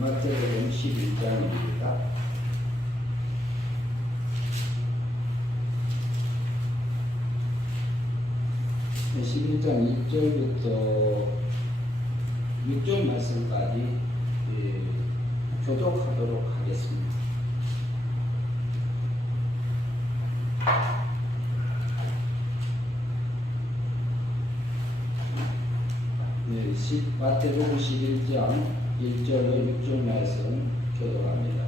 마태복음 11장입니다. 11장 1절부터 6절 말씀까지 교독하도록 하겠습니다. 마태복음 11장 1절로 6절 말씀 교독합니다.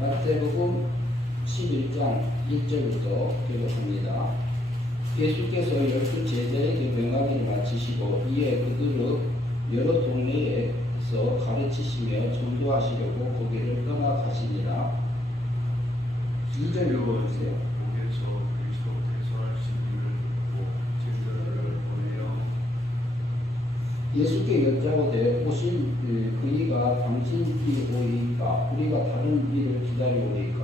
마태복음 11장 1절부터 교독합니다. 예수께서 12 제자에게 명하기를 마치시고 이에 그들을 여러 동네에서 가르치시며 전도하시려고 거기를 떠나가시니라. 2절 읽어주세요. 목에서 그리스도 대소하신 일을 듣고 제자들을 보내어 예수께 여짜오되 오신 그이가 당신이 오이까 우리가 다른 일을 기다려오니까.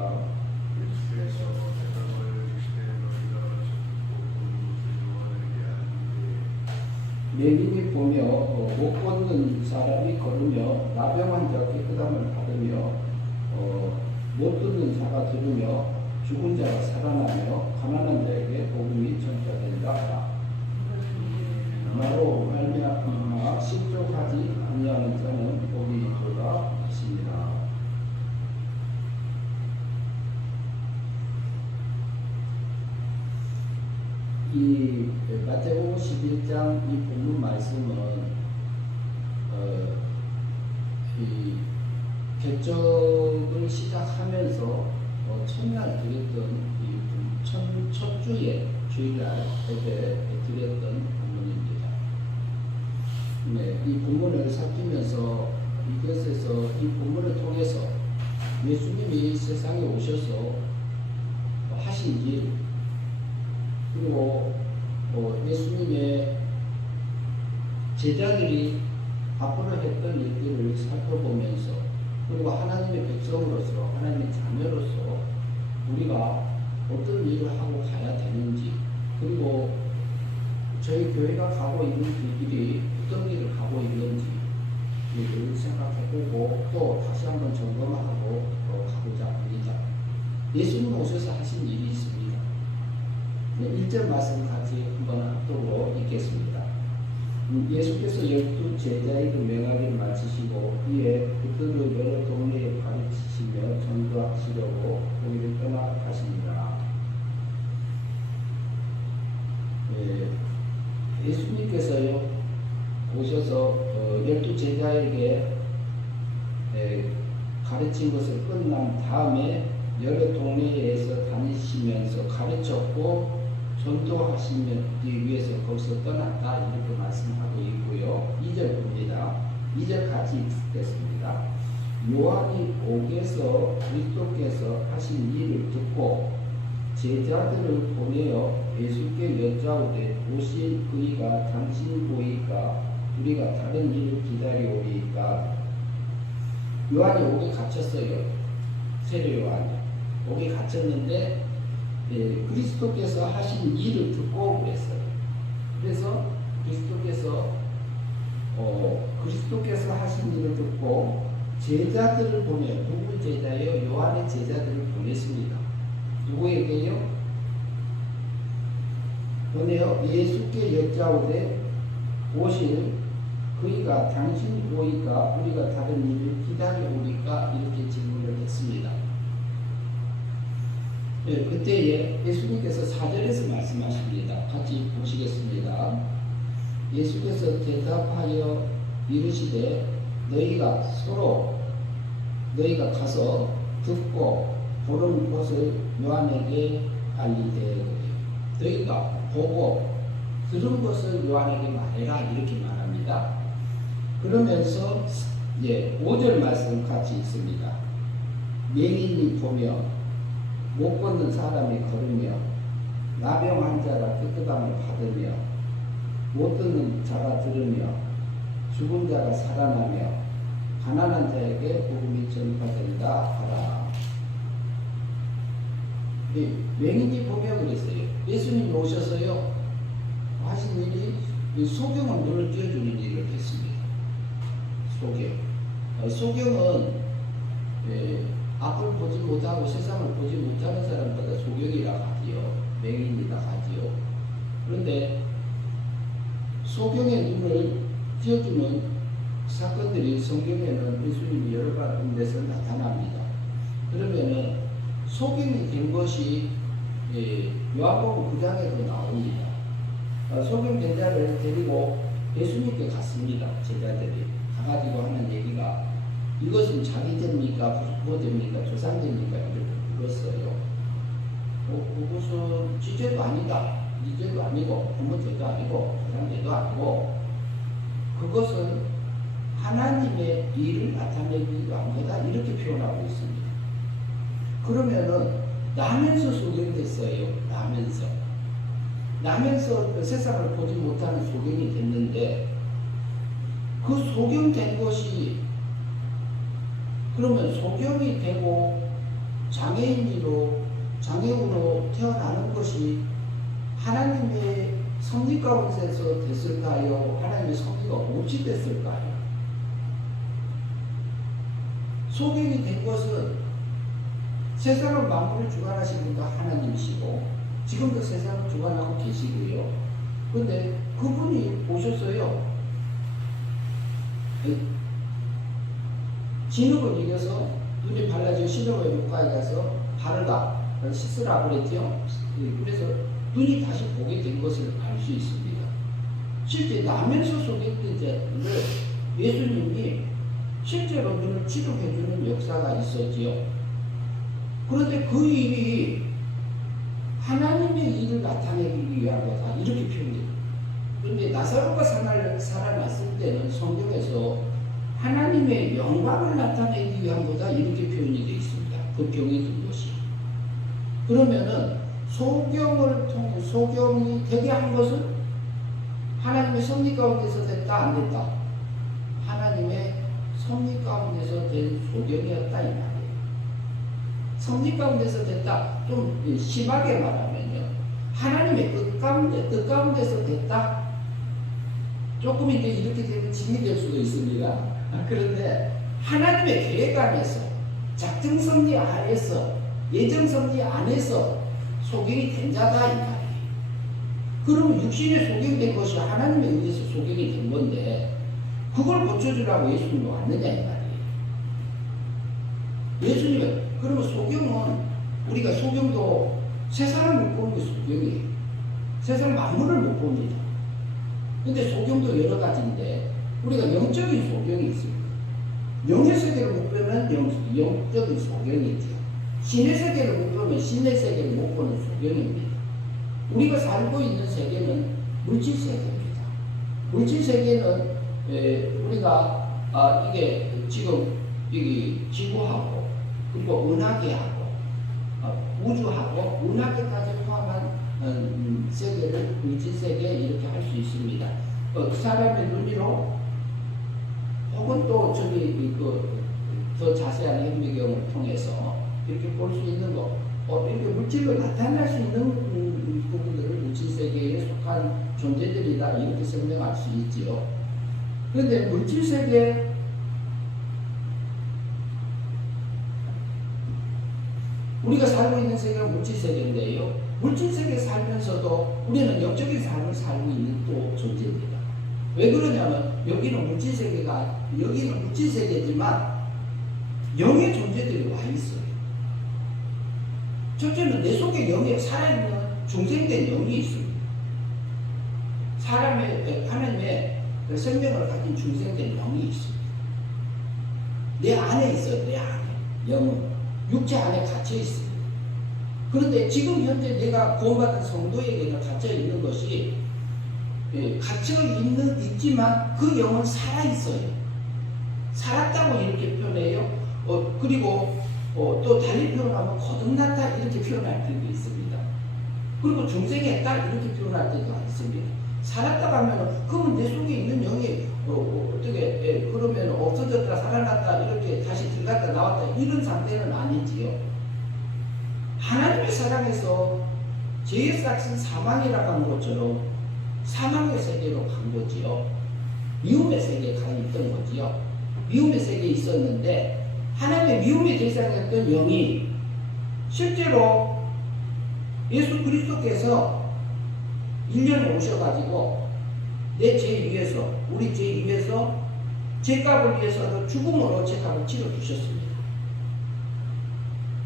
예수께서 대답하여 이르시되 너희가 적듣고 공부를 내림이 보며 못 걷는 사람이 걸으며 나병한 자 깨끗함을 받으며 못 듣는 자가 들으며 죽은 자가 살아나며 가난한 자에게 복음이 전파된다. 나로 말미암아 실족하지 아니하는 자는 복이 있도다 하시니라. 이 마태복음 11장 이 본문 말씀은 이 개척을 시작하면서 첫날 드렸던 첫 주에 주일날 예배 드렸던 본문입니다. 네, 이 본문을 살피면서 이것에서 이 본문을 통해서 예수님이 세상에 오셔서 하신 일 그리고 예수님의 제자들이 앞으로 했던 일들을 살펴보면서 그리고 하나님의 백성으로서 하나님의 자녀로서 우리가 어떤 일을 하고 가야 되는지 그리고 저희 교회가 가고 있는 그 길이 어떤 길을 가고 있는지 이를 생각해보고 또 다시 한번 점검하고 가고자 합니다. 예수님 오셔서 하신 일이 있습니다. 1절 말씀까지 한번 합독으로 읽겠습니다. 예수께서 12 제자에게 명하기를 마치시고 이에 그들을 여러 동네에 가르치시며 전도하시려고 거기를 떠나가시니라. 예수님께서요 오셔서 12 제자에게 가르친 것을 끝난 다음에 여러 동네에서 다니시면서 가르쳤고 전도하시기 위해서 거기서 떠났다 이렇게 말씀하고 있고요. 2절 봅니다. 2절 같이 읽겠습니다. 요한이 옥에서 그리스도께서 하신 일을 듣고 제자들을 보내어 예수께 여짜오되 오실 그이가 당신 보이까 우리가 다른 일을 기다려오리까. 요한이 옥에 갇혔어요. 세례 요한이 옥에 갇혔는데 그리스도께서 하신 일을 듣고 그랬어요. 그래서 그리스도께서 하신 일을 듣고 제자들을 보내요. 누구 제자예요? 요한의 제자들을 보냈습니다. 누구에게요? 보내요. 예수께 여짜오되 오실 그이가 당신 보이까 우리가 다른 일을 기다려오니까 이렇게 질문을 했습니다. 그때에 예수님께서 4절에서 말씀하십니다. 같이 보시겠습니다. 예수께서 대답하여 이르시되 너희가 가서 듣고 보는 것을 요한에게 알리되 너희가 보고 들은 것을 요한에게 말해라 이렇게 말합니다. 그러면서 5절 말씀 같이 읽습니다. 맹인이 보며 못 걷는 사람이 걸으며 나병 환자가 깨끗함을 받으며 못 듣는 자가 들으며 죽은 자가 살아나며 가난한 자에게 복음이 전파된다 하라. 맹인이 보면 그랬어요. 예수님이 오셔서요 하신 일이 이 소경은 눈을 띄워주는 일을 했습니다. 소경은 앞을 보지 못하고 세상을 보지 못하는 사람보다 소경이라 하지요. 맹인이라 하지요. 그런데 소경의 눈을 띄워주는 사건들이 성경에는 예수님이 여러 군데서 나타납니다. 그러면은 소경이 된 것이 요한복음 9장에도 나옵니다. 소경된 자를 데리고 예수님께 갔습니다. 제자들이 가가지고 하는 얘기가 이것은 자기 죄입니까? 부모됩니까? 조상죄입니까? 이렇게 물었어요. 그것은 지 죄도 아니다. 네 죄도 아니고 부모 죄도 아니고 조상죄도 아니고 그것은 하나님의 일을 나타내기 위한 거다. 이렇게 표현하고 있습니다. 그러면은 나면서 소경됐어요. 나면서 그 세상을 보지 못하는 소경이 됐는데 그 소경된 것이 그러면 소경이 되고 장애인으로 태어나는 것이 하나님의 섭리 가운데서 됐을까요? 하나님의 섭리가 없이 됐을까요? 소경이 된 것은 세상을 만물을 주관하시는 분도 하나님이시고 지금도 세상을 주관하고 계시고요. 그런데 그분이 오셨어요. 진흙을 이겨서 눈이 발라져 시력의 목가에 가서 바르다 씻으라 그랬죠. 그래서 눈이 다시 보게 된 것을 알 수 있습니다. 실제 나면서 소경된 자를 예수님이 실제로 눈을 치료해주는 역사가 있었지요. 그런데 그 일이 하나님의 일을 나타내기 위한 거다. 이렇게 표현돼요. 그런데 나사로가 살아났을 때는 성경에서 하나님의 영광을 나타내기 위한 거다. 이렇게 표현이 되어 있습니다. 그 병이 든 것이. 그러면은 소경이 되게 한 것은 하나님의 섭리 가운데서 됐다 안 됐다? 하나님의 섭리 가운데서 된 소경이었다 이 말이에요. 섭리 가운데서 됐다. 좀 심하게 말하면요. 하나님의 뜻 가운데서 됐다. 조금 이제 이렇게 되면 짐이 될 수도 있습니다. 그런데 하나님의 계획 안에서 작정 섭리 안에서 예정 섭리 안에서 소경이 된 자다 이 말이에요. 그러면 육신에 소경된 것이 하나님에 의해서 소경이 된 건데 그걸 고쳐주라고 예수님이 왔느냐 이 말이에요. 예수님은 그러면 소경은 우리가 소경도 세상을 못 보는 게 소경이에요. 세상 만물을 못 봅니다. 근데 소경도 여러 가지인데 우리가 영적인 소경이 있습니다. 영의 세계를 못 보면 영적인 소경이 있죠. 신의 세계를 못 보면 신의 세계를 못 보는 소경입니다. 우리가 살고 있는 세계는 물질 세계입니다. 물질 세계는 우리가 이게 지금 여기 지구하고 그리고 은하계하고 우주하고 은하계까지 포함한 세계를 물질 세계 이렇게 할 수 있습니다. 사람의 눈으로 혹은 또 저기 더 자세한 현미경을 통해서 이렇게 볼 수 있는 거, 이렇게 물질로 나타날 수 있는 부분들을 물질 세계에 속한 존재들이다 이렇게 설명할 수 있지요. 그런데 물질 세계 우리가 살고 있는 세계가 물질 세계인데요. 물질 세계에 살면서도 우리는 영적인 삶을 살고 있는 또 존재입니다. 왜 그러냐면 여기는 물질 세계지만 영의 존재들이 와 있어요. 첫째는 내 속에 영에 살아있는 중생된 영이 있습니다. 하나님의 생명을 가진 중생된 영이 있습니다. 내 안에 있어요. 내 안에 영은 육체 안에 갇혀 있습니다. 그런데 지금 현재 내가 구원받은 성도에게는 갇혀 있는 것이 있지만 그 영은 살아있어요. 살았다고 이렇게 표현해요. 그리고 또 달리 표현하면 거듭났다 이렇게 표현할 때도 있습니다. 그리고 중생했다 이렇게 표현할 때도 있습니다. 살았다고 하면 그러면 내 속에 있는 영이 어떻게 그러면 없어졌다 살아났다 이렇게 다시 들어갔다 나왔다 이런 상태는 아니지요. 하나님의 사랑에서 죄의 삭은 사망이라고 하는 것처럼 사망의 세계로 간 거지요. 미움의 세계에 가 있던 거지요. 미움의 세계에 있었는데 하나님의 미움의 대상이었던 영이 실제로 예수 그리스도께서 1년에 오셔가지고 내 죄 위해서, 우리 죄 위해서, 죄값을 위해서도 죽음으로 죄값을 치러주셨습니다.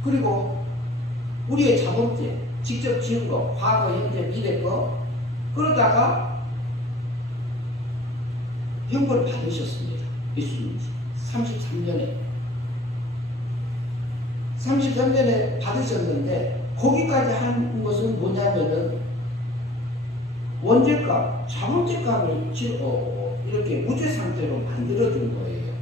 그리고 우리의 자범죄, 직접 지은 거, 과거, 현재, 미래 거, 그러다가 형벌을 받으셨습니다. 예수님이 33년에 받으셨는데 거기까지 한 것은 뭐냐면은 원죄값, 자본죄값을 이렇게 무죄 상태로 만들어준 거예요.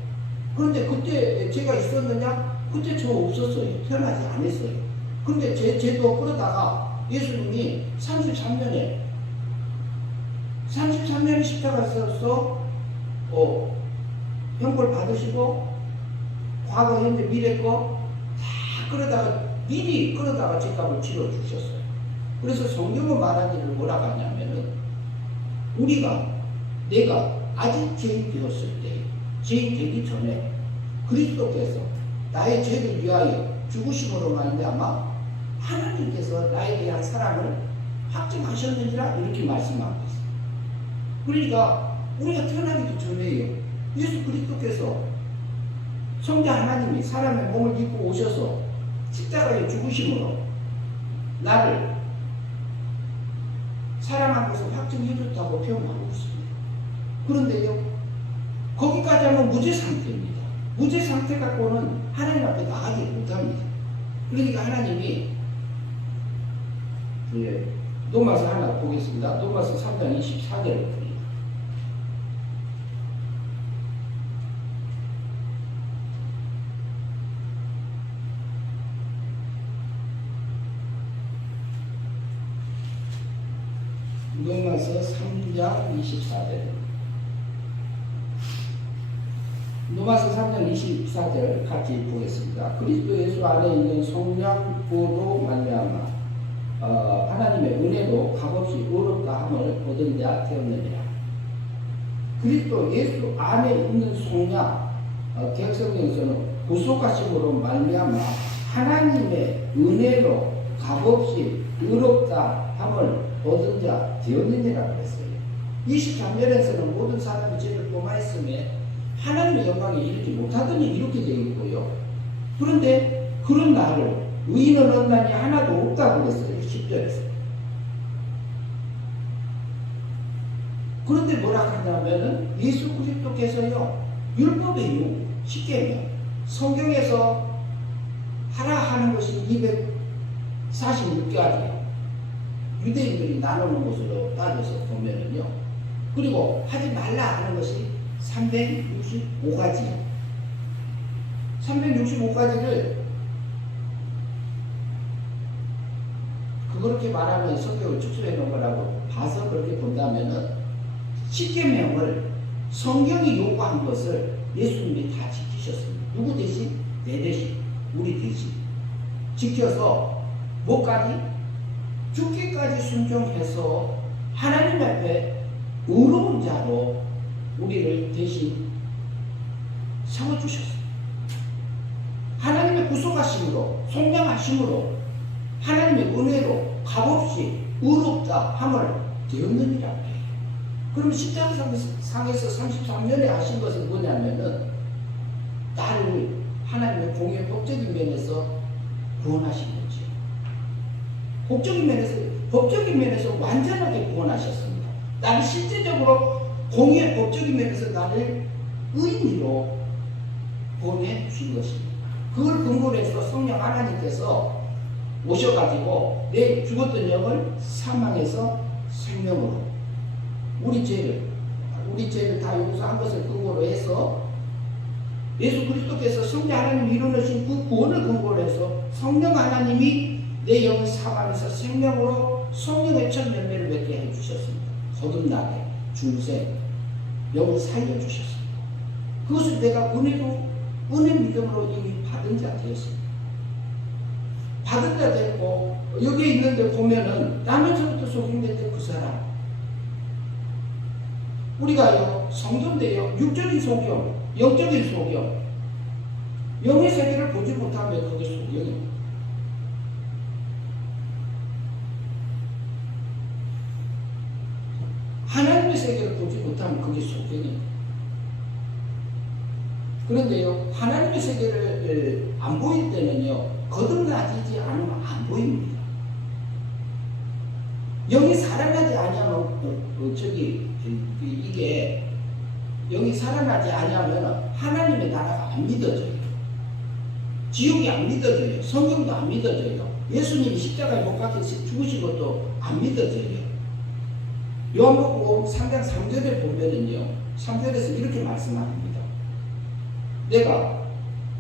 그런데 그때 제가 있었느냐? 그때 저 없었어요. 태어나지 않았어요. 그런데 제도 그러다가 예수님이 33년에 십자가에서 형벌 받으시고 과거, 현재, 미래 거 다 그러다가 미리 그러다가 죄값을 치러 주셨어요. 그래서 성경은 말하기를 뭐라고 하냐면은 내가 아직 죄인 되었을 때, 죄인 되기 전에 그리스도께서 나의 죄를 위하여 죽으심으로 말미암아 하나님께서 나에 대한 사랑을 확증하셨느니라 이렇게 말씀하고 있어요. 그러니까 우리가 태어나기도 전에요. 예수 그리스도께서 성자 하나님이 사람의 몸을 입고 오셔서 십자가에 죽으심으로 나를 사랑한 것을 확증해줬다고 표현하고 있습니다. 그런데요, 거기까지 하면 무죄 상태입니다. 무죄 상태 갖고는 하나님 앞에 나가지 못합니다. 그러니까 하나님이 로마서 하나 보겠습니다. 로마서 3장 24절을 봅니다. 로마서 3장 24절. 로마서 3장 24절 같이 보겠습니다. 그리스도 예수 안에 있는 성령으로 말미암아 하나님의 은혜로 값없이 의롭다 함을 얻은 자 되었느니라. 그리스도 예수 안에 있는 성령, 개혁성경에서는 구속하심으로 말미암아 하나님의 은혜로 값없이 의롭다 함을 얻은 자 되었느니라 그랬어요. 23절에서는 모든 사람이 죄를 범하였음에 하나님의 영광에 이르지 못하더니 이렇게 되어 있고요. 그런데 그런 나를 의인은 얻나니 하나도 없다고 그랬어요. 10절에서. 그런데 뭐라 하냐면은 예수 그리스도께서요, 율법의 10계명, 성경에서 하라 하는 것이 246가지예요. 유대인들이 나누는 것으로 따져서 보면은요. 그리고 하지 말라 하는 것이 365가지예요. 365가지를 그렇게 말하면 성경을 축소해 놓은 거라고 봐서 그렇게 본다면은 10계명을 성경이 요구한 것을 예수님이 다 지키셨습니다. 누구 대신? 내 대신, 우리 대신 지켜서 뭐까지? 죽기까지 순종해서 하나님 앞에 의로운 자로 우리를 대신 세워주셨습니다. 하나님의 구속하심으로, 속량하심으로, 하나님의 은혜로 값없이 의롭다 함을 되었느니라 해요. 그럼 십자가상에서 33년에 하신 것은 뭐냐면은 나를 하나님의 공의 법적인 면에서 구원하신 거죠. 법적인 면에서 완전하게 구원하셨습니다. 나를 실제적으로 공의 법적인 면에서 나를 의인으로 구원해 주신 것입니다. 그걸 근거로 해서 성령 하나님께서 오셔가지고 내 죽었던 영을 사망에서 생명으로 우리 죄를 다 용서한 것을 근거로 해서 예수 그리스도께서 성자 하나님이 이루어진 그 구원을 근거로 해서 성령 하나님이 내 영을 사망에서 생명으로 성령의 첫 열매를 맺게 해주셨습니다. 거듭나게 중생 영을 살려주셨습니다. 그것을 내가 은혜 믿음으로 이미 받은 자 되었습니다. 받은 자 됐고 여기 있는데 보면은 나면서부터 속임됐던 그 사람. 우리가요 성도인데요 육적인 소경, 영적인 소경, 영의 세계를 보지 못하면 그게 소경입니다. 하나님의 세계를 보지 못하면 그게 소경입니다. 그런데요 하나님의 세계를 안 보일 때는요 거듭나지 않으면 안 보입니다. 영이 살아나지 아니하면 이게 영이 살아나지 아니하면 하나님의 나라가 안 믿어져요. 지옥이 안 믿어져요. 성경도 안 믿어져요. 예수님이 십자가에 못 박혀 죽으신 것도 안 믿어져요. 요한복음 3장 3절에 보면은요 3절에서 이렇게 말씀합니다. 내가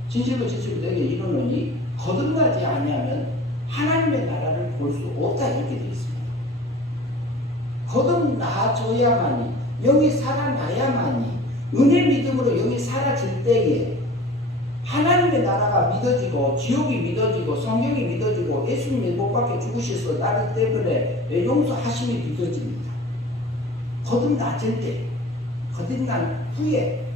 진실로 내게 이르노니 거듭나지 아니하면 하나님의 나라를 볼 수 없다 이렇게 되어 있습니다. 거듭나줘야만이 영이 살아나야만이 은혜 믿음으로 영이 사라질 때에 하나님의 나라가 믿어지고 지옥이 믿어지고 성경이 믿어지고 예수님이 못 박혀 죽으셔서 나를 때문에 용서하심이 믿어집니다. 거듭나질 때 거듭난 후에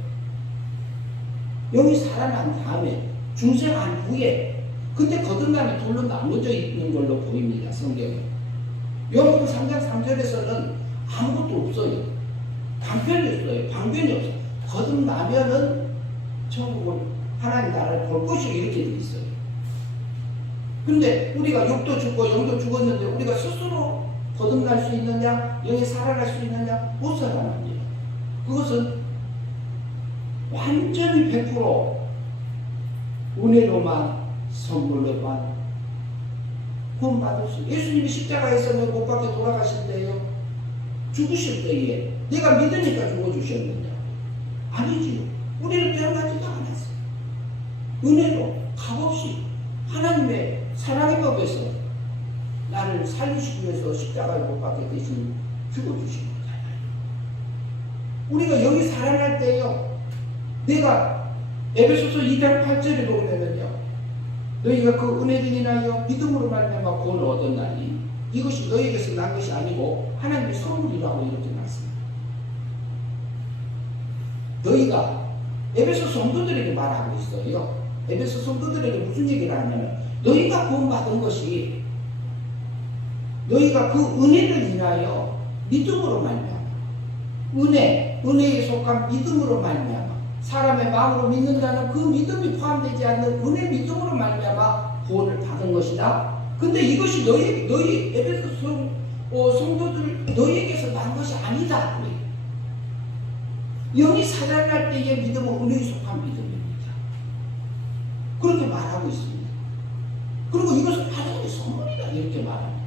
영이 살아난 다음에 중생한 후에 그때 거듭나면 돌로 나눠져 있는 걸로 보입니다. 성경에 요한복음 3장 3절에서는 아무것도 없어요. 단편이 없어요. 방편이 없어요. 거듭나면은 천국을 하나님 나라를 볼 것이고 이렇게 되어 있어요. 근데 우리가 육도 죽고 영도 죽었는데 우리가 스스로 거듭날 수 있느냐 영이 살아날 수 있느냐 못 살아납니다. 그것은 완전히 100% 은혜로만 선물로만 구원받을 수. 예수님이 십자가에서 못 박혀 돌아가실 때요 죽으실 때에 내가 믿으니까 죽어주셨느냐? 아니지요. 우리를 빼앗지도 않았어요. 은혜로 값없이 하나님의 사랑의 법에서 나를 살리시기 위해서 십자가에 못 박혀 대신 죽어주신 거잖아요. 우리가 여기 살아날 때요 내가 에베소서 2장 8절에 보면은요 너희가 그 은혜를 인하여 믿음으로 말미암아 구원을 얻었나니 이것이 너희에게서 난 것이 아니고 하나님의 선물이라고 이렇게 말씀합니다. 너희가 에베소 성도들에게 말하고 있어요. 에베소 성도들에게 무슨 얘기를 하냐면 너희가 구원받은 것이 너희가 그 은혜를 인하여 믿음으로 말미암아 은혜에 속한 믿음으로 말미암아 사람의 마음으로 믿는 자는 그 믿음이 포함되지 않는 은혜 믿음으로 말미암아 구원을 받은 것이다. 근데 이것이 너희 에베소 성도들 너희에게서 난 것이 아니다. 영이 살아날 때의 믿음은 은혜에 속한 믿음입니다. 그렇게 말하고 있습니다. 그리고 이것은 하나님의 선물이다 이렇게 말합니다.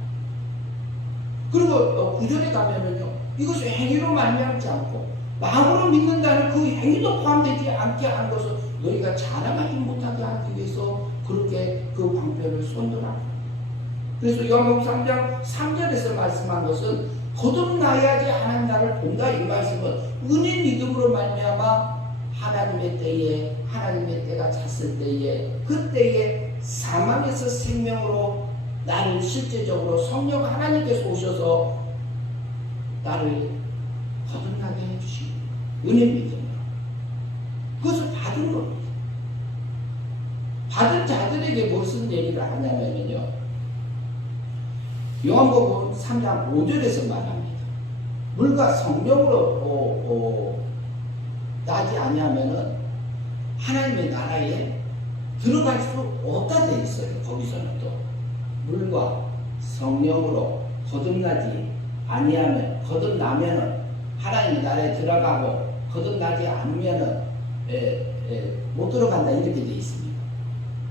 그리고 9절에 가면은요 이것이 행위로 말미암지 않고 마음으로 믿는다는 그 행위도 포함되지 않게 하는 것을 너희가 자랑하지 못하게 하기 위해서 그렇게 그 방편을 선도합니다. 그래서 요한복음 3장 3절에서 말씀한 것은 거듭나야지 하나님 나라를 본다 이 말씀은 은혜 믿음으로 말미암아 하나님의 때에 하나님의 때가 찼을 때에 그때에 사망에서 생명으로 나를 실제적으로 성령 하나님께서 오셔서 나를 거듭나게 해주시고 은혜 믿음으로 그것을 받은 겁니다. 받은 자들에게 무슨 얘기를 하냐면요 요한복음 3장 5절에서 말합니다. 물과 성령으로 나지 아니하면은 하나님의 나라에 들어갈 수 없다 돼 있어요. 거기서는 또 물과 성령으로 거듭나지 아니하면 거듭나면은 하나님의 나라에 들어가고 거듭나지 않으면은 못 들어간다 이렇게 돼 있습니다.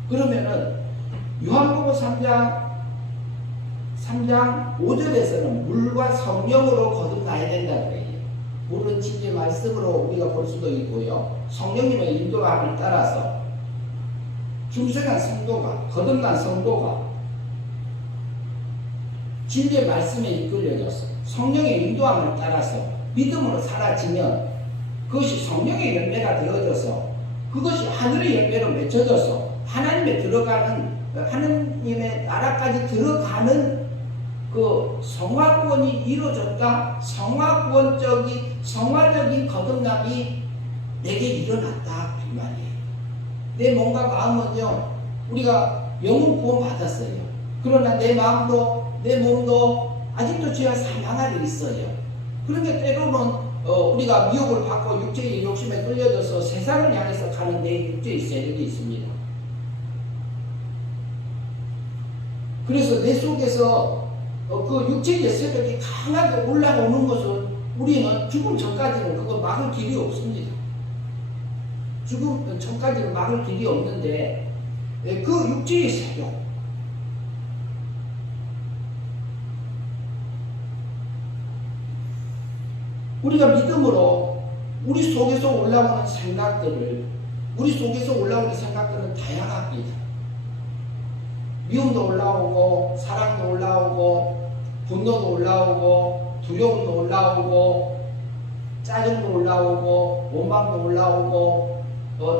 그러면은 요한복음 3장 5절에서는 물과 성령으로 거듭나야 된다고 해요. 물은 진리의 말씀으로 우리가 볼 수도 있고요. 성령님의 인도함을 따라서 중생한 성도가 거듭난 성도가 진리의 말씀에 이끌려져서 성령의 인도함을 따라서 믿음으로 사라지면 그것이 성령의 열매가 되어져서 그것이 하늘의 열매로 맺혀져서 하나님에 들어가는 하느님의 나라까지 들어가는 그 성화구원이 이루어졌다. 성화적인 거듭남이 내게 일어났다 그 말이에요. 내 몸과 마음은요, 우리가 영혼 구원 받았어요. 그러나 내 마음도 내 몸도 아직도 죄와 사망 아래 있어요. 그런데 때로는 우리가 미혹을 받고 육체의 욕심에 끌려져서 세상을 향해서 가는 내 육체의 세력이 있습니다. 그래서 내 속에서 그 육체의 세력이 강하게 올라오는 것은 우리는 죽음 전까지는 그거 막을 길이 없습니다. 죽음 전까지는 막을 길이 없는데 그 육체의 세력, 우리가 믿음으로 우리 속에서 올라오는 생각들은 다양합니다. 미움도 올라오고 사랑도 올라오고 분노도 올라오고 두려움도 올라오고 짜증도 올라오고 원망도 올라오고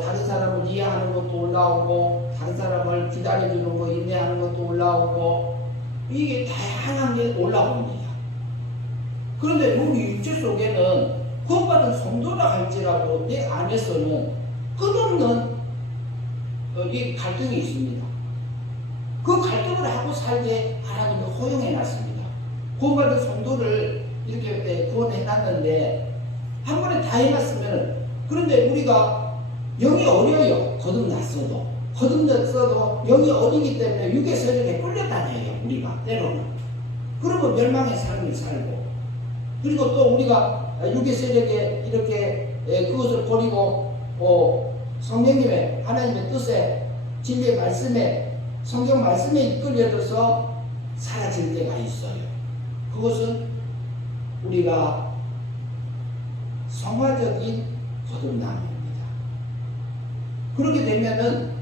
다른 사람을 이해하는 것도 올라오고 다른 사람을 기다려주는 거 인내하는 것도 올라오고 이게 다양한 게 올라옵니다. 그런데 우리 육체 속에는 구원받은 성도라 할지라도 내 안에서는 끝없는 이 갈등이 있습니다. 그 갈등을 하고 살게 하나님은 허용해 놨습니다. 구원받은 성도를 이렇게 구원해 놨는데 한 번에 다 해놨으면, 그런데 우리가 영이 어려요. 거듭났어도 영이 어리기 때문에 육의 세력에 끌려다녀요. 우리가 때로는. 그러면 멸망의 삶을 살고, 그리고 또 우리가 육의 세력에 이렇게 그것을 버리고 성령님의 하나님의 뜻에 진리의 말씀에 성경 말씀에 이끌려져서 사라질 때가 있어요. 그것은 우리가 성화적인 거듭남입니다. 그렇게 되면은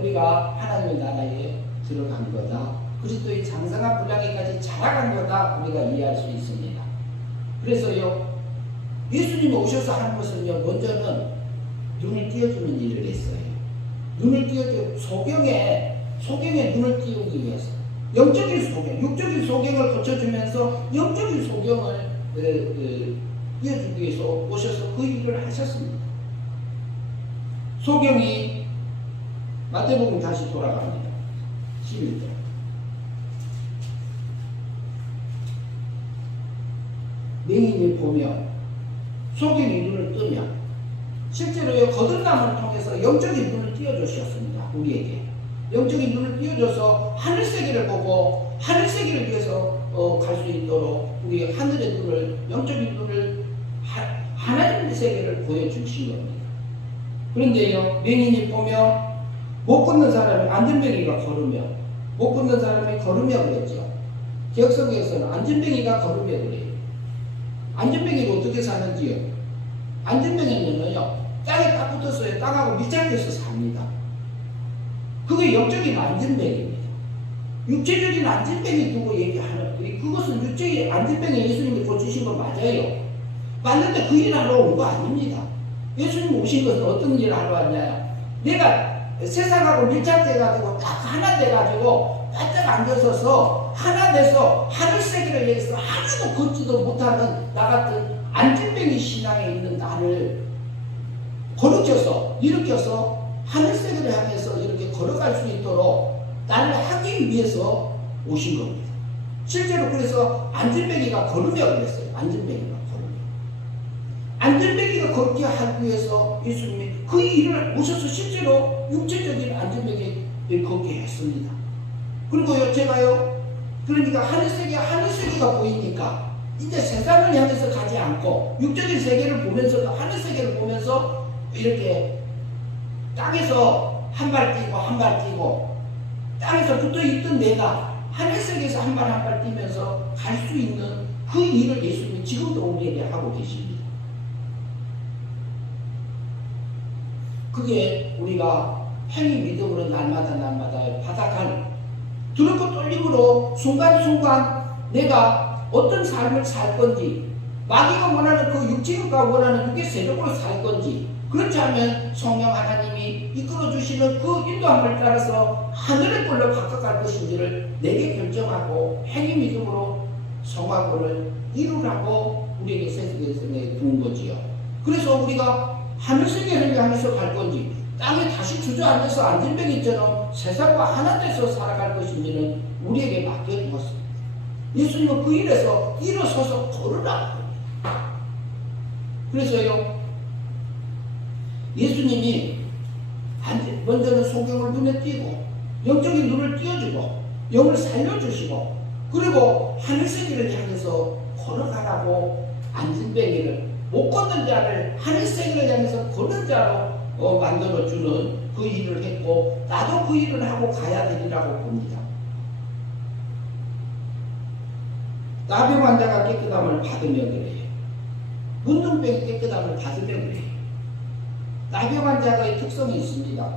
우리가 하나님의 나라에 들어간 거다. 그리스도의 장성한 분량에까지 자라간 거다. 우리가 이해할 수 있습니다. 그래서요, 예수님이 오셔서 하는 것은요, 먼저는 눈을 띄워주는 일을 했어요. 눈을 띄워주, 소경에 눈을 띄우기 위해서 영적인 소경, 육적인 소경을 거쳐주면서 영적인 소경을 띄워주기 위해서 오셔서 그 일을 하셨습니다. 소경이 마태복음 다시 돌아갑니다. 11절. 맹인이 보면 소경이 눈을 뜨면, 실제로요, 거듭남을 통해서 영적인 눈을 띄워주셨습니다. 우리에게 영적인 눈을 띄워줘서 하늘 세계를 보고 하늘 세계를 위해서 갈 수 있도록 우리 하늘의 눈을, 영적인 눈을, 하나님의 세계를 보여주신 겁니다. 그런데요, 맹인이 보며, 못 걷는 사람이, 안전뱅이가 걸으며, 못 걷는 사람이 걸으며 그랬죠. 기억성경에서는 안전뱅이가 걸으며 그래요. 안전뱅이가 어떻게 사는지요? 안전뱅이는요, 땅에 딱 붙었어요. 땅하고 밀착돼서 삽니다. 그게 영적인 안전뱅이입니다. 육체적인 안전뱅이 두고 얘기하는, 그것은 육체의 안전뱅이 예수님이 고치신 거 맞아요. 맞는데 그 일 하러 온 거 아닙니다. 예수님 오신 것은 어떤 일을 하러 왔냐요? 내가 세상하고 밀착돼가지고 딱 하나 돼가지고 바짝 앉아서서 하나 돼서 하늘 세계를 위해서 하나도 걷지도 못하는 나 같은 안전뱅이 신앙에 있는 나를 거룩해서 일으켜서 하늘 세계를 향해서 이렇게 걸어갈 수 있도록 나를 하기 위해서 오신 겁니다. 실제로 그래서 안전뱅이가 걸으며 그랬어요. 안전뱅이가 걷게 하기 위해서 예수님이 그 일을 오셔서 실제로 육체적인 안전뱅이를 걷게 했습니다. 그리고요, 제가요, 그러니까 하늘세계가 보이니까 이제 세상을 향해서 가지 않고 육적인 세계를 보면서도 하늘 세계를 보면서 이렇게 땅에서 한 발 뛰고 땅에서 붙어 있던 내가 하늘 세계에서 한 발 뛰면서 갈 수 있는 그 일을 예수님이 지금도 우리에게 하고 계십니다. 그게 우리가 행위 믿음으로 날마다 받아갈 두렵고 떨림으로 순간순간 내가 어떤 삶을 살 건지, 마귀가 원하는 그 육체가 원하는 육의 세력으로 살 건지, 그렇지 않으면 성령 하나님이 이끌어 주시는 그 인도함을 따라서 하늘의 꼴로 바꿔갈 것인지를 내게 결정하고 행위 믿음으로 성화권을 이루라고 우리에게 세상에 두은 거지요. 그래서 우리가 하늘세계를 향해서 갈 건지 땅에 다시 주저앉아서 안진뱅이처럼 세상과 하나 돼서 살아갈 것인지는 우리에게 맡겨두었습니다. 예수님은 그 일에서 일어서서 걸으라. 그래서요, 예수님이 먼저는 소경을 눈에 띄고 영적인 눈을 띄워주고 영을 살려주시고 그리고 하늘세계를 향해서 걸어가라고 안진뱅이를 못 걷는 자를 하늘세계를 향해서 걷는 자로 만들어주는 그 일을 했고 나도 그 일을 하고 가야 되리라고 봅니다. 나병 환자가 깨끗함을 받으면 그래요. 문둥병이 깨끗함을 받으면 그래요. 나병 환자의 특성이 있습니다.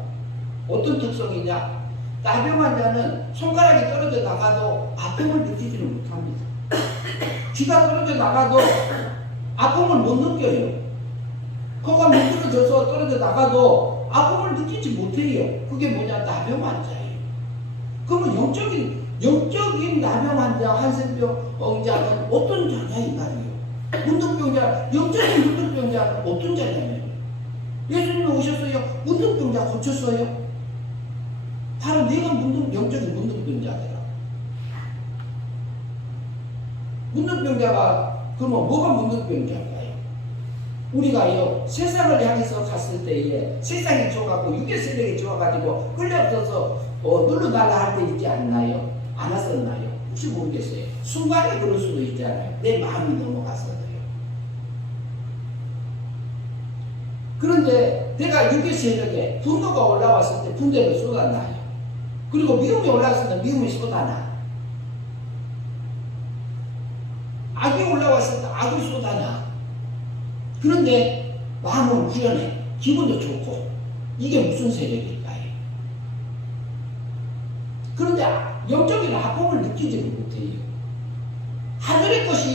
어떤 특성이냐? 나병 환자는 손가락이 떨어져 나가도 아픔을 느끼지는 못합니다. 귀가 떨어져 나가도 아픔을 못 느껴요. 코가 문드러져서 떨어져 나가도 아픔을 느끼지 못해요. 그게 뭐냐? 나병 환자예요. 그러면 영적인 나병 환자, 한센병자는 어떤 자냐 이 말이에요. 문둥병자, 영적인 문둥병자는 어떤 자냐면 예수님이 오셨어요. 문둥병자 고쳤어요. 바로 내가 영적인 문둥병자더라. 문둥병자가 그러면 뭐가 문둥병자일까요? 우리가요 세상을 향해서 갔을 때에 세상이 좋아가고 육의 세력이 좋아가지고 끌려없어서 눌러달라 할 때 있지 않나요? 안 왔었나요? 혹시 모르겠어요. 순간에 그럴 수도 있잖아요. 내 마음이 넘어갔어요. 그런데 내가 육의 세력에 분노가 올라왔을 때 분노를 쏟아놔요. 그리고 미움이 올라왔을 때 미움이 쏟아나. 악이 올라왔을 때 악이 쏟아나. 그런데 마음은 후련해. 기분도 좋고. 이게 무슨 세력일까요? 그런데 영적인 아픔을 느끼지를 못해요. 하늘의 것을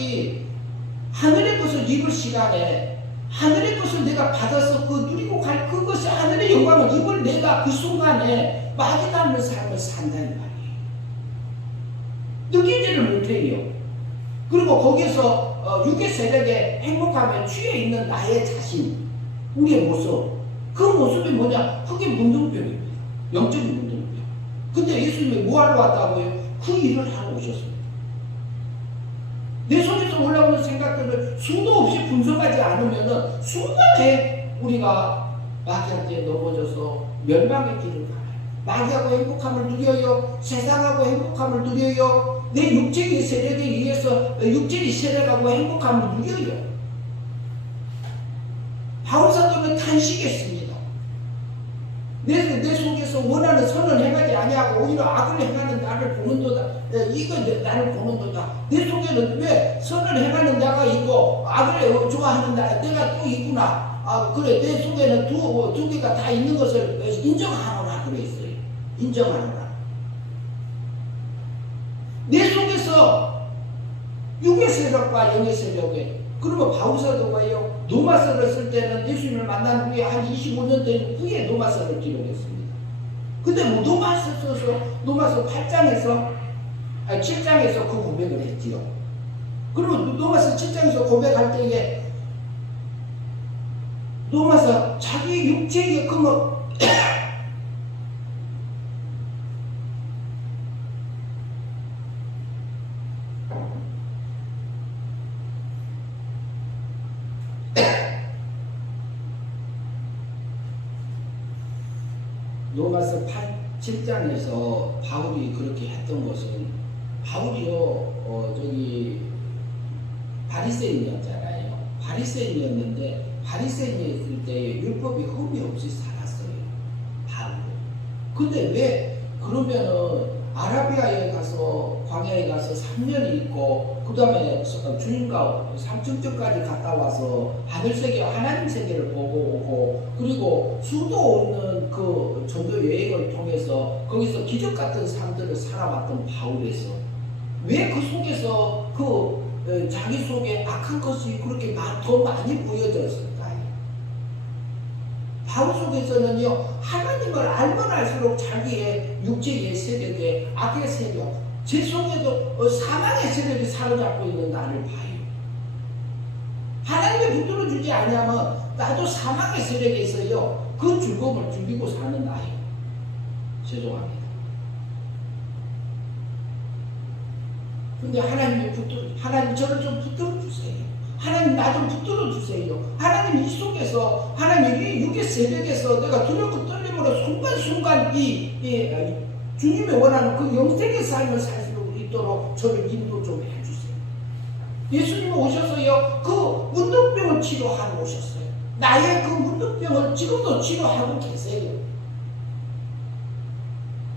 입을 시간에 하늘의 것을 내가 받아서 그 누리고 갈 그것이 하늘의 영광을 입을 내가 그 순간에 맞이하는 삶을 산다는 말이에요. 느끼지를 못해요. 그리고 거기서 육의 세력에 행복하며 취해 있는 나의 자신, 우리의 모습, 그 모습이 뭐냐? 그게 문둥병입니다. 영적인 문둥병. 근데 예수님이 뭐하러 왔다고요? 그 일을 하러 오셨습니다. 내 속에서 올라오는 생각들을 수도 없이 분석하지 않으면 순간에 우리가 마귀한테 넘어져서 멸망의 길을 가요. 마귀하고 행복함을 누려요. 세상하고 행복함을 누려요. 내 육체의 세력에 의해서 육체의 세력하고 행복함을 누려요. 바울사도는 탄식했습니다. 내 속에서 원하는 선을 행하지 아니하고 오히려 악을 행하는 나를 보는도다. 이거 나를 보는도다. 내 속에는 왜 선을 행하는 자가 있고 악을 좋아하는 내가 또 있구나. 그래 내 속에는 두 개가 다 있는 것을 인정하노라 그래 있어요. 인정하노라. 내 속에서 육의 세력과 영의 세력에 그러면 바울사도가요 노마서를 쓸 때는 예수님을 만난 후에 한 25년 된 후에 노마서를 기록했습니다. 근데 뭐 노마서 8장에서 7장에서 그 고백을 했지요. 그러면 노마서 7장에서 고백할 때에 노마서 자기 육체의 로마서 7장에서 바울이 그렇게 했던 것은 바울이요 바리새인이었잖아요. 바리새인이었는데 바리새인이었을 때 율법이 흠이 없이 살았어요. 바울은. 근데 왜 그러면은 아라비아에 가서 광야에 가서 3년 있고 그 다음에 주님과 삼층전까지 갔다 와서 하늘세계 하나님 세계를 보고 오고 그리고 수도 없는 그 전도 여행을 통해서 거기서 기적 같은 삶들을 살아왔던 바울에서 왜 그 속에서 자기 속에 악한 것이 그렇게 더 많이 보여졌을까요? 바울 속에서는요, 하나님을 알면 알수록 자기의 육체의 세력에 악의 세력, 제 속에도 사망의 세력이 사로잡고 있는 나를 봐요. 하나님의 붙들어 주지 아니하면 나도 사망의 세력에 있어요. 그 즐거움을 죽이고 사는 나예요. 죄송합니다. 근데 하나님 저를 좀 붙들어 주세요. 하나님 나 좀 붙들어 주세요. 하나님 이 속에서, 하나님 이 육의 세력에서 내가 두렵고 떨림으로 순간순간 주님이 원하는 그 영생의 삶을 살 수 있도록 저를 인도 좀 해주세요. 예수님은 오셔서요, 그 문둥병을 치료하러 오셨어요. 나의 그 문둥병을 지금도 치료하고 계세요.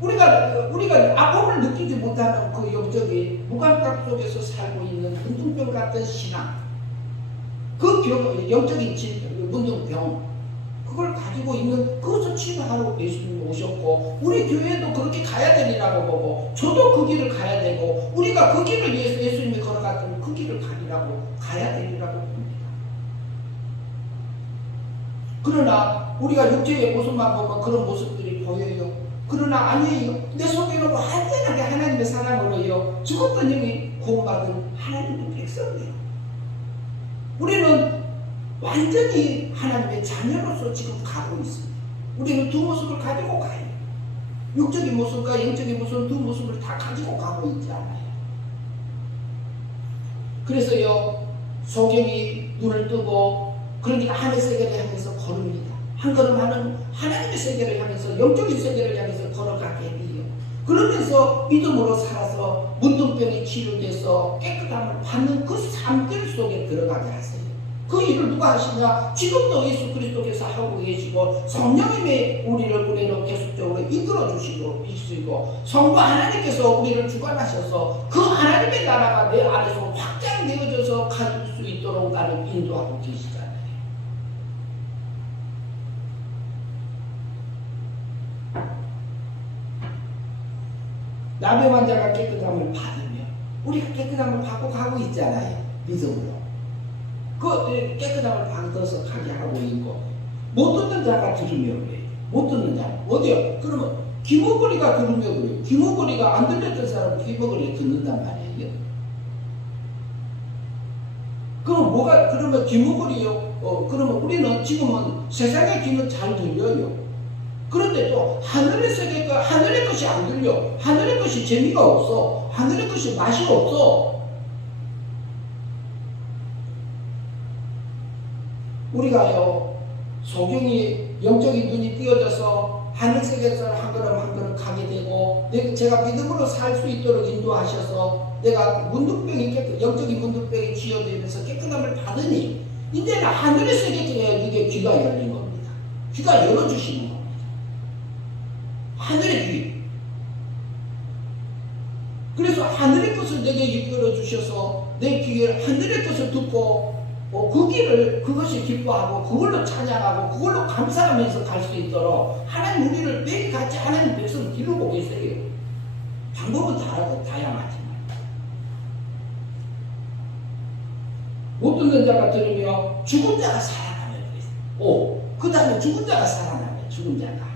우리가 아픔을 느끼지 못하는 그 영적인 무감각 속에서 살고 있는 문둥병 같은 신앙, 그 병, 영적인 문둥병, 그걸 가지고 있는 그것을 치료하러 예수님이 오셨고, 우리 교회도 그렇게 가야 되리라고 보고, 저도 그 길을 가야 되고, 우리가 그 길을 예수님이 걸어갔던 그 길을 가야 되리라고 봅니다. 그러나 우리가 육체의 모습만 보면 그런 모습들이 보여요. 그러나 아니에요. 내 속에는 완전하게 하나님의 사랑으로요, 죽었던 영이 구원받은 하나님의 백성이에요. 우리는 완전히 하나님의 자녀로서 지금 가고 있습니다. 우리는 두 모습을 가지고 가요. 육적인 모습과 영적인 모습, 두 모습을 다 가지고 가고 있지 않아요. 그래서요, 소경이 눈을 뜨고, 그러니까 하늘 세계를 향해서 걸읍니다. 한 걸음 하는 하나님의 세계를 향해서, 영적인 세계를 향해서 걸어가게 해요. 그러면서 믿음으로 살아서 문둥병이 치료돼서 깨끗함을 받는 그 삶들 속에 들어가게 하세요. 그 일을 누가 하시냐? 지금도 예수 그리스도께서 하고 계시고, 성령님이 우리를 계속적으로 이끌어 주시고 성부 하나님께서 우리를 주관하셔서 그 하나님의 나라가 내 안에서 확장되어져서 가질 수 있도록 나를 인도하고 계시잖아요. 남의 환자가 깨끗함을 받으며 우리가 깨끗함을 받고 가고 있잖아요. 믿음으로. 그 깨끗함을 받아서 가게 하고 있고, 못 듣는 자가 들으며 그래요. 못 듣는 자 어디요? 그러면 귀머거리가 들으며 그래요. 귀머거리가 안 들렸던 사람은 귀머거리에 듣는단 말이에요. 그러면 귀머거리요? 그러면 우리는 지금은 세상의 귀는 잘 들려요. 그런데 또 하늘의 세계가, 하늘의 것이 안 들려. 하늘의 것이 재미가 없어. 하늘의 것이 맛이 없어. 우리가요, 소경이 영적인 눈이 띄어져서 하늘 세계에서 한 걸음 한 걸음 가게 되고, 제가 믿음으로 살 수 있도록 인도하셔서 내가 문둥병이 영적인 문둥병이 치유되면서 깨끗함을 받으니, 이제는 하늘의 세계에 이게 귀가 열린 겁니다. 귀가 열어주시는 겁니다. 하늘의 귀. 그래서 하늘의 것을 내게 이끌어 주셔서 내 귀에 하늘의 것을 듣고, 그 길을, 그것이 기뻐하고 그걸로 찬양하고 그걸로 감사하면서 갈 수 있도록 하나님 우리를 매일같이 하나님 백성 기르고 계세요. 방법은 다양하지만 못 듣는 자가 들으며 죽은 자가 살아나며 그랬어요. 그 다음에 죽은 자가 살아나며, 죽은 자가.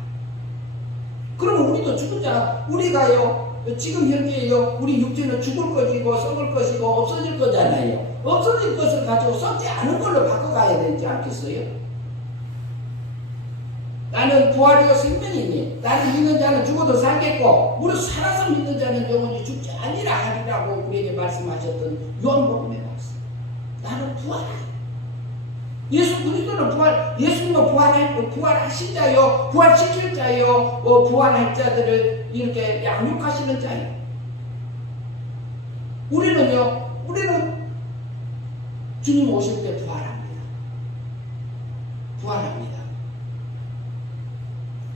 그러면 우리도 죽은 자가, 우리가요, 지금 현재요, 우리 육체는 죽을 것이고 썩을 것이고 없어질 거잖아요. 없어질 것을 가지고 썩지 않은 걸로 바꿔가야 되지 않겠어요? 나는 부활이요 생명이니 나를 믿는 자는 죽어도 살겠고 무릇 살아서 믿는 자는 영원히 죽지 아니라 하리라고 우리에게 말씀하셨던 요한복음의 말씀. 나는 부활하리. 예수 그리스도는 예수님은 부활하신 자요, 부활시킬 자요, 부활할 자들을 이렇게 양육하시는 자예요. 우리는 주님 오실 때 부활합니다.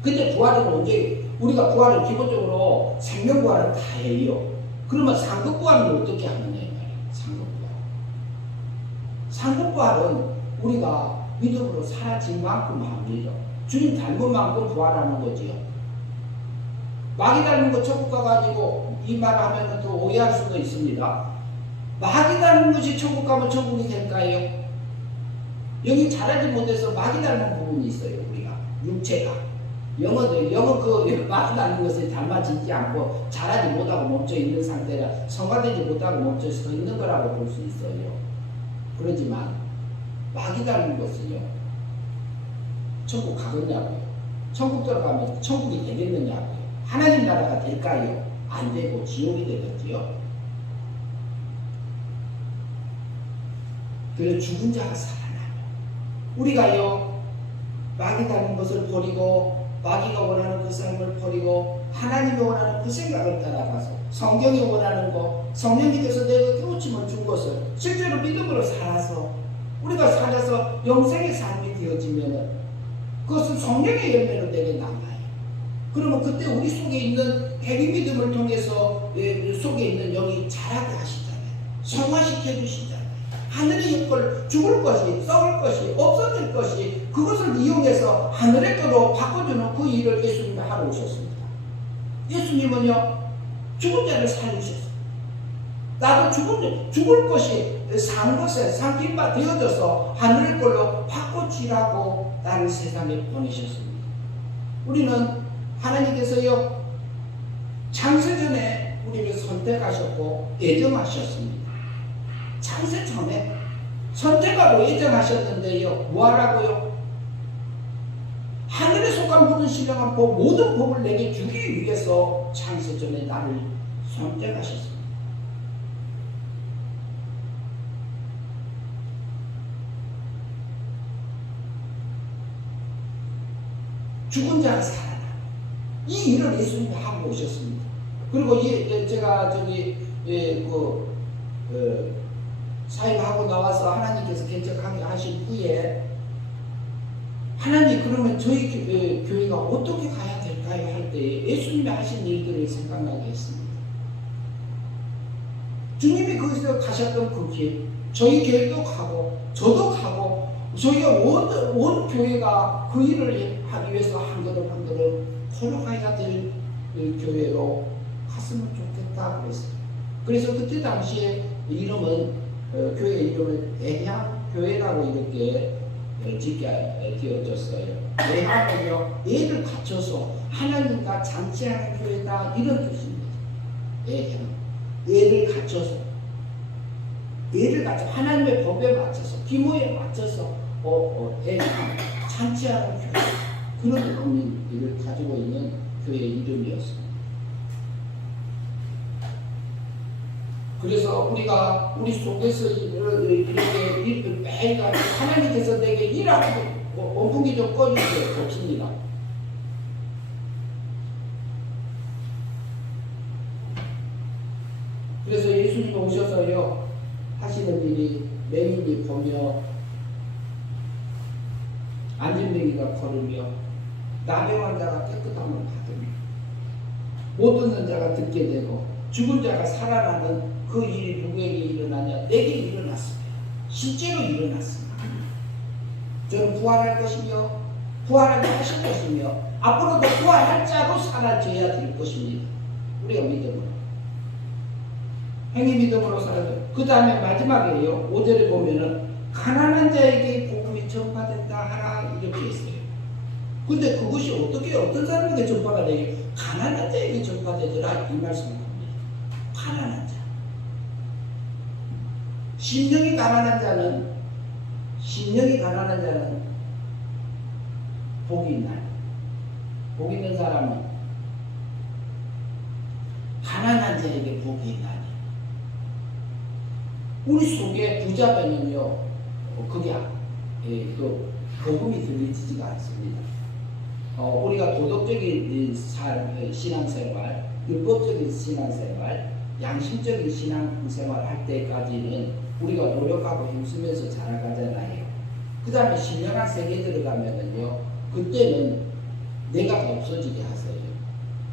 근데 부활은 언제? 우리가 부활을 기본적으로 생명부활을 다 해요. 그러면 상급부활은 어떻게 하느냐? 상급부활은 우리가 믿음으로 살아진 만큼 합니다. 주님 닮은 만큼 부활하는 거지요. 마귀 닮은 거 천국 가가지고 이 말 하면 또 오해할 수도 있습니다. 마귀 닮은 것이 천국 가면 천국이 될까요? 여기 잘하지 못해서 마귀 닮은 부분이 있어요. 우리가 육체가. 영은 그 마귀라는 것에 닮아지지 않고 자라지 못하고 멈춰 있는 상태라 성화되지 못하고 멈춰 서 있는 거라고 볼 수 있어요. 그렇지만 마귀라는 것은요, 천국 가겠냐고요. 천국 들어가면 천국이 되겠느냐고요. 하나님 나라가 될까요? 안 되고 지옥이 되겠지요. 그래서 죽은 자가 살아나요. 우리가요, 마귀라는 것을 버리고 마귀가 원하는 그 삶을 버리고 하나님이 원하는 그 생각을 따라가서 성경이 원하는 거, 성령님께서 내가 깨우침을 준 것을 실제로 믿음으로 살아서 우리가 살아서 영생의 삶이 되어지면은 그것은 성령의 열매로 내게 남아요. 그러면 그때 우리 속에 있는 회개 믿음을 통해서 속에 있는 영이 자라게 하시잖아요. 성화시켜 주시잖아요. 하늘의 역을 죽을 것이, 썩을 것이, 없어질 것이 그것을 이용해서 하늘의 거로 바꿔주는 그 일을 예수님이 하러 오셨습니다. 예수님은요, 죽은 자를 살리셨어요. 나도 죽을 것이 산 것에 삼킨 바 되어져서 하늘의 걸로 바꿔주라고 나를 세상에 보내셨습니다. 우리는 하나님께서요, 창세 전에 우리를 선택하셨고 애정하셨습니다. 창세 전에 선택하고 애정하셨는데요, 뭐하라고요? 하늘에 속한 모든 신령한 법, 모든 법을 내게 주기 위해서 창세 전에 나를 선택하셨습니다. 죽은 자가 살아나. 이 일을 예수님이 하고 오셨습니다. 그리고 제가 사임하고 나와서 하나님께서 개척하게 하신 후에 하나님, 그러면 저희 교회가 어떻게 가야 될까요? 할 때 예수님이 하신 일들을 생각나게 했습니다. 주님이 거기서 가셨던 그 길, 저희 교회도 가고 저도 가고 저희가 온 교회가 그 일을 하기 위해서 한 걸음 한 걸음 걸어가야 될 교회로 갔으면 좋겠다 그랬어요. 그래서 그때 당시에 교회 이름은 대향교회라고 이렇게 짓게 되어졌어요. 대향은요, 애를 갖춰서 하나님과 잔치하는 교회다, 이런 뜻입니다. 대향, 애를 갖춰서 하나님의 법에 맞춰서, 기모에 맞춰서 잔치하는 교회, 그런 의미를 가지고 있는 교회 이름이었습니다. 그래서 우리 속에서 이렇게 매일 하나님께서 내게 일하고 원풍기 좀 꺼주세요. 좋습니다. 그래서 예수님이 오셔서요, 하시는 일이 맹인이 보며 앉은 맹이가 걸으며 나병한 자가 깨끗함을 받으며 못 듣는 자가 듣게 되고 죽은 자가 살아나는 그 일이 누구에게 일어나냐? 내게 일어났습니다. 실제로 일어났습니다. 저는 부활할 것이며 부활하게 하실 것이며 앞으로도 부활할 자로 살아져야 될 것입니다. 우리가 믿음으로, 행위 믿음으로 살아져. 그 다음에 마지막에요, 5절에 보면은 가난한 자에게 복음이 전파된다 하라, 이렇게 했어요. 근데 그것이 어떤 사람에게 전파가 되게? 가난한 자에게 전파되더라, 이 말씀입니다. 가난한 자, 심령이 가난한 자는 복이 있나요? 복 있는 사람은 가난한 자에게 복이 있나요? 우리 속에 부자면은요, 그게 복음이 들리지가 않습니다. 우리가 도덕적인 신앙생활, 율법적인 신앙생활, 양심적인 신앙생활 할 때까지는 우리가 노력하고 힘쓰면서 자라가잖아요. 그 다음에 신령한 세계에 들어가면은요, 그때는 내가 없어지게 하세요.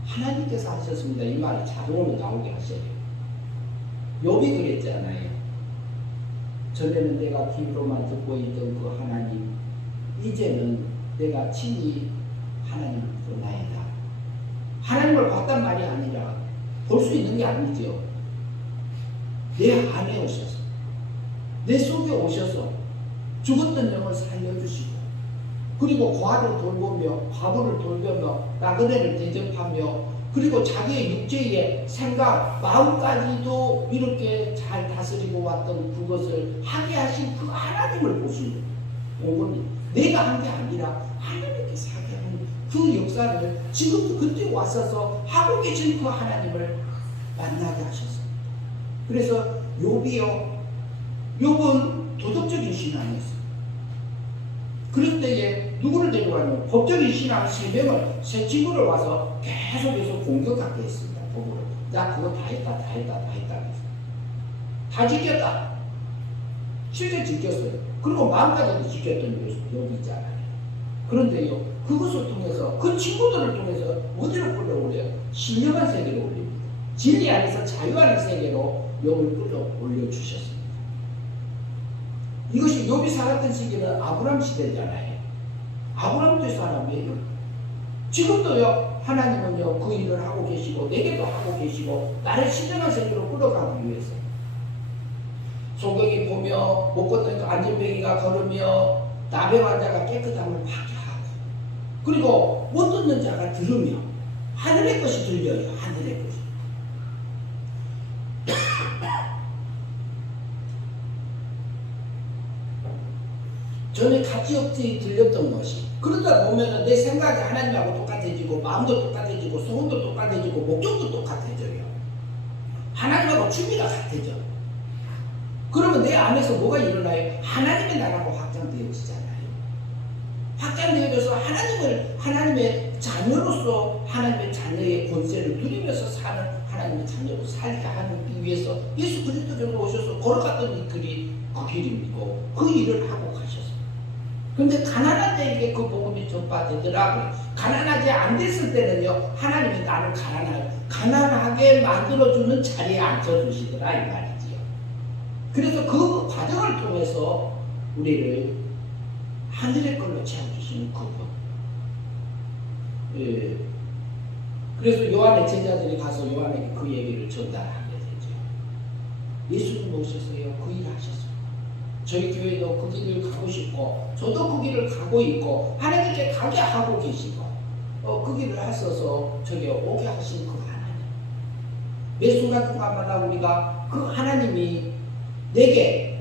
하나님께서 하셨습니다. 이 말이 자동으로 나오게 하셔요. 욥이 그랬잖아요. 전에는 내가 귀로만 듣고 있던 그 하나님, 이제는 내가 친히 하나님을 보나이다. 하나님을 봤단 말이 아니라 볼 수 있는 게 아니죠. 내 안에 오셔서, 내 속에 오셔서 죽었던 영을 살려주시고 그리고 과를 돌보며 과부를 돌보며 나그네를 대접하며 그리고 자기의 육체의 생각, 마음까지도 이렇게 잘 다스리고 왔던 그것을 하게 하신 그 하나님을 보시는 거예요. 내가 한 게 아니라 하나님께서 하게 하는 그 역사를 지금도 그때 왔어서 하고 계신 그 하나님을 만나게 하셨습니다. 그래서 욥이요, 욥은 도덕적인 신앙이었어요. 그럴 때에 누구를 데려가냐면 법적인 신앙 3명을, 세 친구를 와서 계속해서 공격하게 했습니다. 법으로. 나 그거 다 했다. 다 지켰다. 실제 지켰어요. 그리고 마음까지도 지켰던 욥이잖아요. 그런데요, 그것을 통해서 그 친구들을 통해서 어디로 끌어올려요? 신령한 세계로 올립니다. 진리 안에서 자유하는 세계로 욥을 끌어올려 주셨습니다. 이것이 욥이 살았던 시기는 아브람 시대잖아요. 아브람도 사람이에요. 지금도요, 하나님은요, 그 일을 하고 계시고, 내게도 하고 계시고, 나를 신령한 세계로 끌어가기 위해서. 소경이 보며, 못 걷는 안전뱅이가 걸으며, 나병 환자가 깨끗함을 받게 하고, 그리고 못 듣는 자가 들으며, 하늘의 것이 들려요, 하늘의 것이. 전에 가치없이 들렸던 것이 그러다 보면은 내 생각이 하나님하고 똑같아지고 마음도 똑같아지고 소원도 똑같아지고 목적도 똑같아져요. 하나님하고 취미가 같아져. 그러면 내 안에서 뭐가 일어나요? 하나님의 나라가 확장되어지잖아요. 확장되어져서 하나님의 자녀로서 하나님의 자녀의 권세를 누리면서 사는 하나님의 자녀로 살게 하기 위해서 예수 그리스도께서 오셔서 걸어갔던 이 길이 그 길이고 그 일을 하고 가셨어요. 근데 가난한 자에게 그 복음이 전파되더라고요. 가난하지 안 됐을 때는요, 하나님이 나를 가난하게 만들어주는 자리에 앉혀주시더라 이 말이지요. 그래서 그 과정을 통해서 우리를 하늘의 걸로 채워주시는 그분. 예. 그래서 요한의 제자들이 가서 요한에게 그 얘기를 전달하게 되죠. 예수님 오셨어요. 그 일 하셨어요. 저희 교회도 그 길을 가고 싶고 저도 그 길을 가고 있고 하나님께 가게 하고 계시고 그 길을 하셔서 저기 오게 하신 그 하나님. 매 순간순간마다 우리가 그 하나님이 내게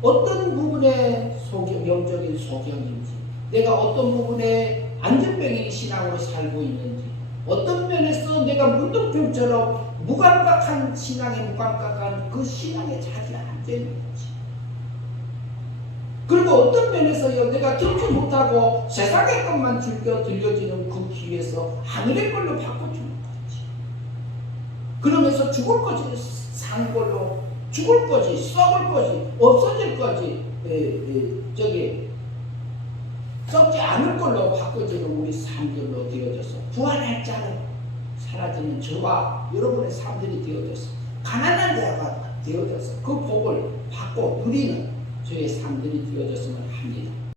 어떤 부분에 영적인 소경인지, 내가 어떤 부분에 안전병인 신앙으로 살고 있는지, 어떤 면에서 내가 문둥병처럼 무감각한 신앙에 무감각한 그 신앙의 자리에 앉아 있는지, 그리고 어떤 면에서요, 내가 듣지 못하고 세상의 것만 들려지는 그 귀에서 하늘의 걸로 바꿔주는 거지. 그러면서 죽을 거지, 산 걸로 죽을 거지, 썩을 거지, 없어질 거지, 썩지 않을 걸로 바꿔지는 우리 삶들로 되어져서 부활할 자로 사라지는 저와 여러분의 삶들이 되어져서 가난한 자가 되어져서 그 복을 받고 누리는 저의 삶들이 되어졌으면 합니다.